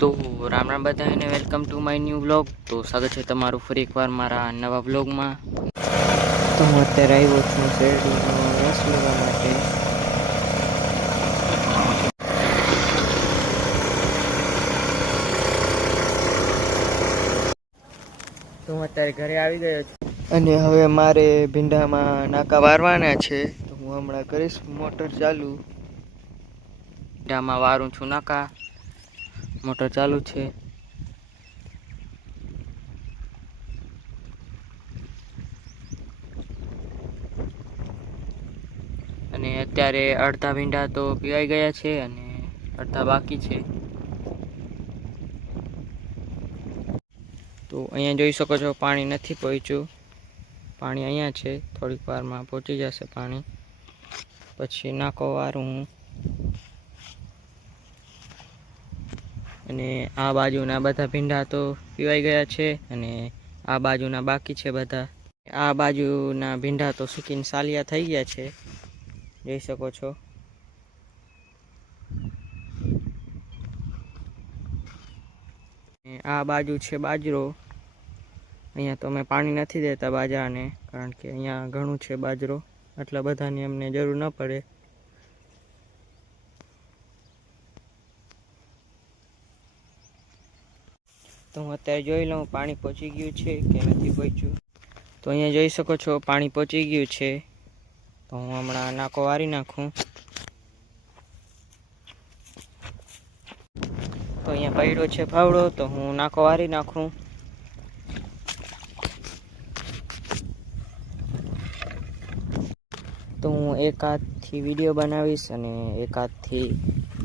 તો રામ રામ બધાને welcome to my new vlog. તો સ્વાગત છે તમારું ફરી એકવાર મારા નવા વ્લોગમાં। તો હું અત્યારે આવ્યો છું શેરડીનો રસ લેવા માટે। તો હું અત્યારે ઘરે આવી ગયો છું અને હવે મારે ભીંડામાં નાકા વારવાના છે। તો હું હમણાં કરીશ મોટર ચાલુ। ભીંડામાં વારું છું નાકા, મોટર ચાલુ છે। અને અત્યારે અડધા ભીંડા તો પીવાઈ ગયા છે અને અડધા બાકી છે। તો અહીંયા જોઈ શકો છો પાણી નથી પહોંચ્યું, પાણી અહીંયા છે, થોડીક વારમાં પહોંચી જશે પાણી, પછી નાકો વારું હું। અને આ બાજુના બધા ભીંડા તો પીવાઈ ગયા છે અને આ બાજુના બાકી છે બધા। આ બાજુના ભીંડા તો સૂકીને સાલિયા થઈ ગયા છે, જોઈ શકો છો। આ બાજુ છે બાજરો। અહીંયા તો અમે પાણી નથી દેતા બાજરાને, કારણ કે અહીંયા ઘણું છે બાજરો, આટલા બધાની અમને જરૂર ન પડે। તો હું અત્યારે જોઈ લઉં પાણી પહોંચી ગયું છે કે નથી પહોંચ્યું। તો અહીંયા જોઈ શકો છો પાણી પહોંચી ગયું છે। તો હું હમણાં નાકો વારી નાખું। તો અહીંયા પડ્યો છે ફાવડો, તો હું નાકો વારી નાખું। તો હું એક હાથથી વિડીયો બનાવીશ અને એક હાથથી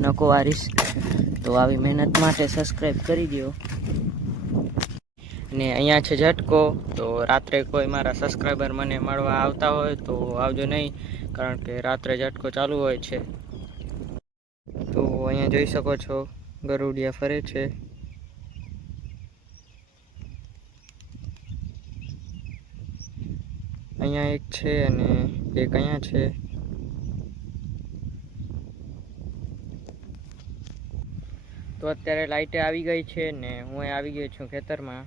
નકો વારીશ। તો આવી મહેનત માટે સબસ્ક્રાઈબ કરી દો। અને અહીંયા છે ઝટકો। તો રાત્રે કોઈ મારા સબસ્ક્રાઈબર મને મળવા આવતા હોય તો આવજો નહીં, કારણ કે રાત્રે ઝટકો ચાલુ હોય છે। તો અહીંયા જોઈ શકો છો ગરુડિયા ફરે છે। અહીંયા એક છે અને એક અહીંયા છે। તો અત્યારે લાઈટે આવી ગઈ છે ને હું આવી ગયો છું ખેતરમાં।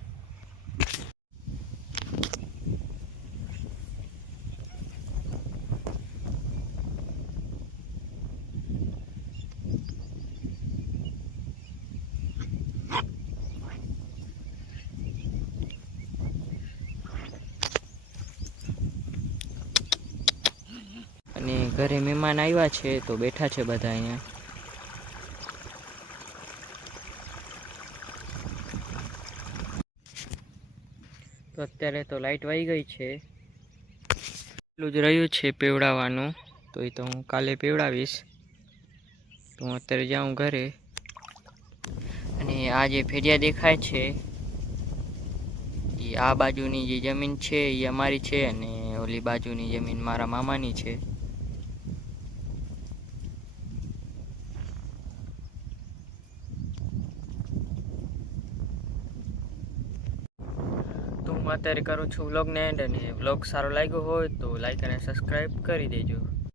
અને ઘરે મહેમાન આવ્યા છે તો બેઠા છે બધા અહીંયા। તો અત્યારે તો લાઈટ વહી ગઈ છે, એટલું જ રહ્યું છે પીવડાવવાનું, તો એ તો હું કાલે પીવડાવીશ। તો હું અત્યારે જાઉં ઘરે। અને આ જે ફેરિયા દેખાય છે એ આ બાજુની જે જમીન છે એ અમારી છે અને ઓલી બાજુની જમીન મારા મામાની છે। તો હું અત્યારે કરું છું વ્લોગને એન્ડ, અને વ્લોગ સારો લાગ્યો હોય તો લાઈક અને સબસ્ક્રાઈબ કરી દેજો।